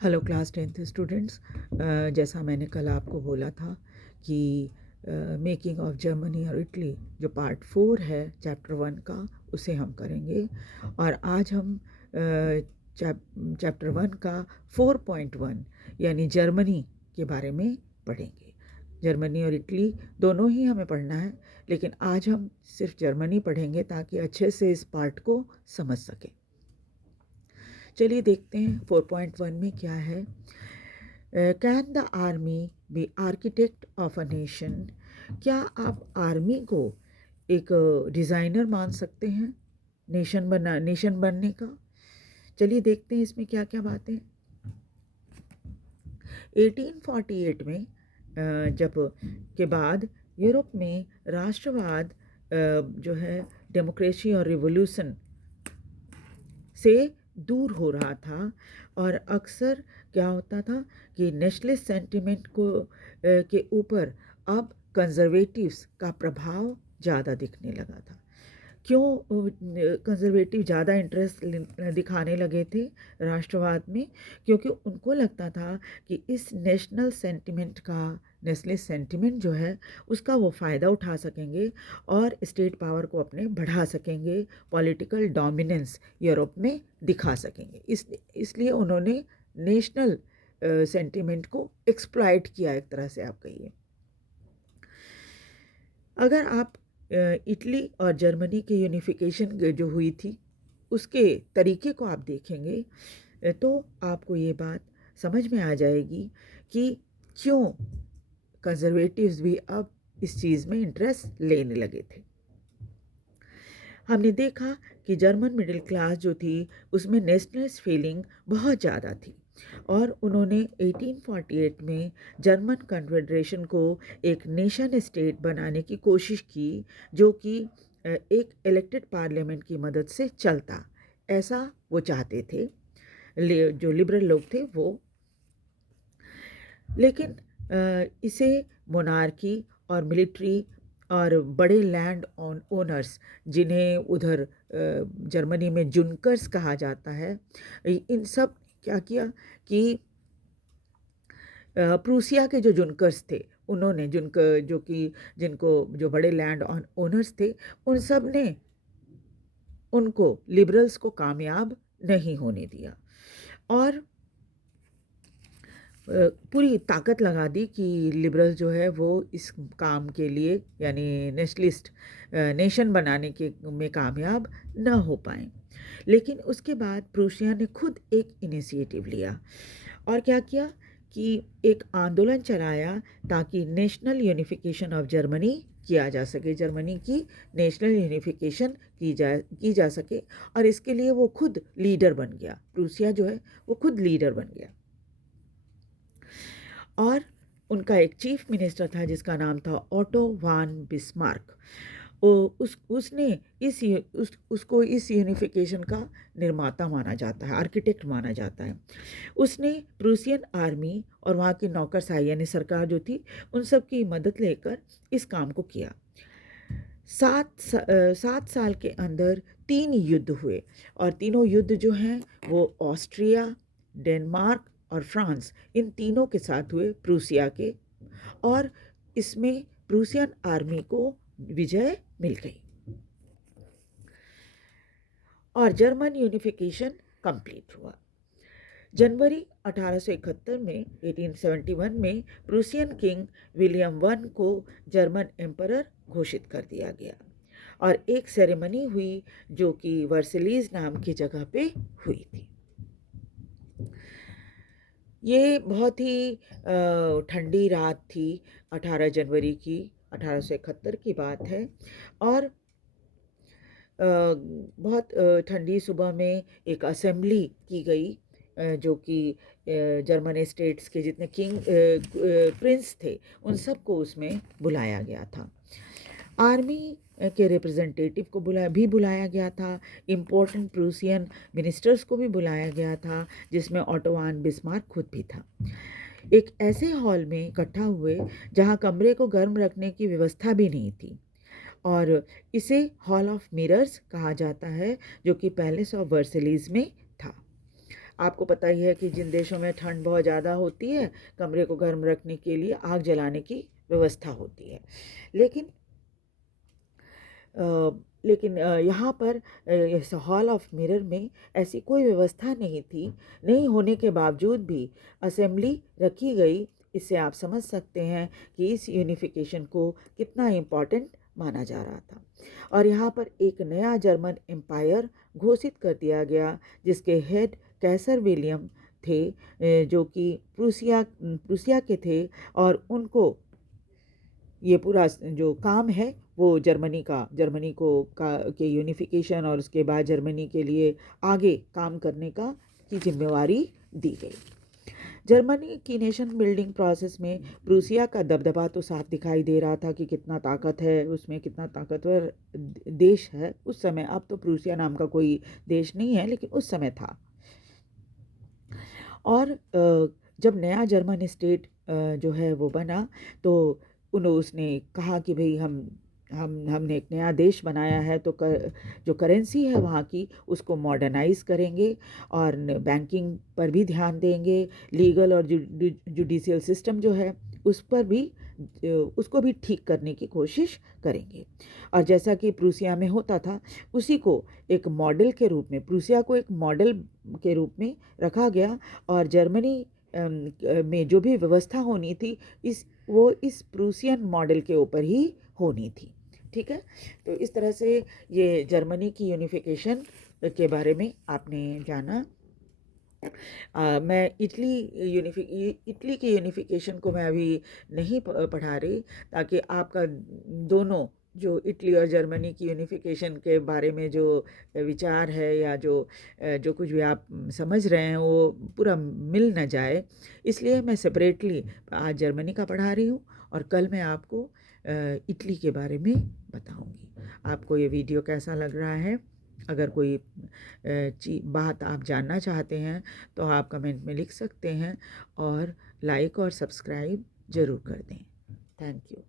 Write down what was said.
Hello class 10th students. जैसा मैंने कल आपको बोला था कि मेकिंग ऑफ जर्मनी और इटली जो पार्ट 4 है चैप्टर 1 का, उसे हम करेंगे। और आज हम चैप्टर 1 का 4.1 यानी जर्मनी के बारे में पढ़ेंगे। जर्मनी और इटली दोनों ही हमें पढ़ना है, लेकिन आज हम सिर्फ जर्मनी पढ़ेंगे ताकि अच्छे से इस पार्ट को समझ सकें। चलिए देखते हैं 4.1 में क्या है। Can the army be architect of a nation? क्या आप आर्मी को एक डिज़ाइनर मान सकते हैं नेशन बनने का? चलिए देखते हैं इसमें क्या क्या बातें। 1848 में जब के बाद यूरोप में राष्ट्रवाद जो है डेमोक्रेसी और रिवॉल्यूशन से दूर हो रहा था, और अक्सर क्या होता था कि नेशनलिस्ट सेंटिमेंट को के ऊपर अब कंजर्वेटिव्स का प्रभाव ज़्यादा दिखने लगा था। क्यों कंजर्वेटिव ज़्यादा इंटरेस्ट दिखाने लगे थे राष्ट्रवाद में? क्योंकि उनको लगता था कि इस नेशनलिस्ट सेंटिमेंट जो है उसका वो फ़ायदा उठा सकेंगे और स्टेट पावर को अपने बढ़ा सकेंगे, पॉलिटिकल डोमिनेंस यूरोप में दिखा सकेंगे। इसलिए उन्होंने नेशनल सेंटिमेंट को एक्सप्लॉइट किया, एक तरह से आप कहिए। अगर आप इटली और जर्मनी के यूनिफिकेशन जो हुई थी उसके तरीके को आप देखेंगे तो आपको ये बात समझ में आ जाएगी कि क्यों कंजर्वेटिव्स भी अब इस चीज़ में इंटरेस्ट लेने लगे थे। हमने देखा कि जर्मन मिडिल क्लास जो थी उसमें नेशनलिस्ट फीलिंग बहुत ज़्यादा थी, और उन्होंने 1848 में जर्मन कन्फेडरेशन को एक नेशन स्टेट बनाने की कोशिश की, जो कि एक इलेक्टेड पार्लियामेंट की मदद से चलता, ऐसा वो चाहते थे जो लिबरल लोग थे वो। लेकिन इसे मोनार्की और मिलिट्री और बड़े लैंड ओनर्स, जिन्हें उधर जर्मनी में जुनकर्स कहा जाता है, इन सब क्या किया कि प्रूसिया के जो जुनकर्स थे, उन्होंने जिनको जो बड़े लैंड ओनर्स थे, उन सब ने उनको लिबरल्स को कामयाब नहीं होने दिया, और पूरी ताकत लगा दी कि लिबरल जो है वो इस काम के लिए, यानी नेशनलिस्ट नेशन बनाने के में कामयाब न हो पाए। लेकिन उसके बाद प्रूशिया ने खुद एक इनिशिएटिव लिया और क्या किया कि एक आंदोलन चलाया ताकि नेशनल यूनिफिकेशन ऑफ जर्मनी किया जा सके, जर्मनी की नेशनल यूनिफिकेशन की जा सके। और इसके लिए वो खुद लीडर बन गया, प्रूसिया जो है वो खुद लीडर बन गया। और उनका एक चीफ मिनिस्टर था जिसका नाम था ऑटो वान बिस्मार्क। उसने उसको इस यूनिफिकेशन का निर्माता माना जाता है, आर्किटेक्ट माना जाता है। उसने प्रूसियन आर्मी और वहाँ की नौकरशाही यानी सरकार जो थी उन सब की मदद लेकर इस काम को किया। 7 साल के अंदर 3 युद्ध हुए, और तीनों युद्ध जो हैं वो ऑस्ट्रिया, डेनमार्क और फ्रांस, इन तीनों के साथ हुए प्रूसिया के, और इसमें प्रूसियन आर्मी को विजय मिल गई और जर्मन यूनिफिकेशन कंप्लीट हुआ। जनवरी 1871 में 1871 में प्रूसियन किंग विलियम वन को जर्मन एम्परर घोषित कर दिया गया, और एक सेरेमनी हुई जो कि वर्सेलीज नाम की जगह पे हुई थी। ये बहुत ही ठंडी रात थी, 18 जनवरी की 1871 की बात है, और बहुत ठंडी सुबह में एक असेंबली की गई जो कि जर्मन स्टेट्स के जितने किंग प्रिंस थे उन सबको उसमें बुलाया गया था। आर्मी के रिप्रेजेंटेटिव को बुलाया गया था, इम्पोर्टेंट प्रूसियन मिनिस्टर्स को भी बुलाया गया था, जिसमें ऑटो वान बिस्मार्क खुद भी था। एक ऐसे हॉल में इकट्ठा हुए जहां कमरे को गर्म रखने की व्यवस्था भी नहीं थी, और इसे हॉल ऑफ मिरर्स कहा जाता है, जो कि पैलेस ऑफ वर्सेलीज में था। आपको पता ही है कि जिन देशों में ठंड बहुत ज़्यादा होती है, कमरे को गर्म रखने के लिए आग जलाने की व्यवस्था होती है। लेकिन यहाँ पर इस हॉल ऑफ मिरर में ऐसी कोई व्यवस्था नहीं थी। नहीं होने के बावजूद भी असेंबली रखी गई। इससे आप समझ सकते हैं कि इस यूनिफिकेशन को कितना इम्पोर्टेंट माना जा रहा था। और यहाँ पर एक नया जर्मन एम्पायर घोषित कर दिया गया, जिसके हेड कैसर विलियम थे, जो कि प्रूसिया के थे, और उनको ये पूरा जो काम है वो जर्मनी को के यूनिफिकेशन और उसके बाद जर्मनी के लिए आगे काम करने की जिम्मेवारी दी गई। जर्मनी की नेशन बिल्डिंग प्रोसेस में प्रूसिया का दबदबा तो साफ दिखाई दे रहा था कि कितना ताकत है उसमें, कितना ताकतवर देश है उस समय। अब तो प्रूसिया नाम का कोई देश नहीं है, लेकिन उस समय था। और जब नया जर्मन स्टेट जो है वो बना, तो उसने कहा कि भाई हमने एक नया देश बनाया है, तो जो करेंसी है वहाँ की उसको मॉडर्नाइज करेंगे और बैंकिंग पर भी ध्यान देंगे। लीगल और जुडिशियल सिस्टम जो है उस पर भी उसको भी ठीक करने की कोशिश करेंगे। और जैसा कि प्रूसिया में होता था, उसी को एक मॉडल के रूप में, प्रूसिया को एक मॉडल के रूप में रखा गया। और जर्मनी में जो भी व्यवस्था होनी थी वो इस प्रूसियन मॉडल के ऊपर ही होनी थी। ठीक है, तो इस तरह से ये जर्मनी की यूनिफिकेशन के बारे में आपने जाना। मैं इटली की यूनिफिकेशन को मैं अभी नहीं पढ़ा रही, ताकि आपका दोनों जो इटली और जर्मनी की यूनिफिकेशन के बारे में जो विचार है या जो कुछ भी आप समझ रहे हैं वो पूरा मिल न जाए, इसलिए मैं सेपरेटली आज जर्मनी का पढ़ा रही हूँ और कल मैं आपको इटली के बारे में बताऊँगी। आपको ये वीडियो कैसा लग रहा है? अगर कोई बात आप जानना चाहते हैं तो आप कमेंट में लिख सकते हैं, और लाइक और सब्सक्राइब ज़रूर कर दें। Thank you.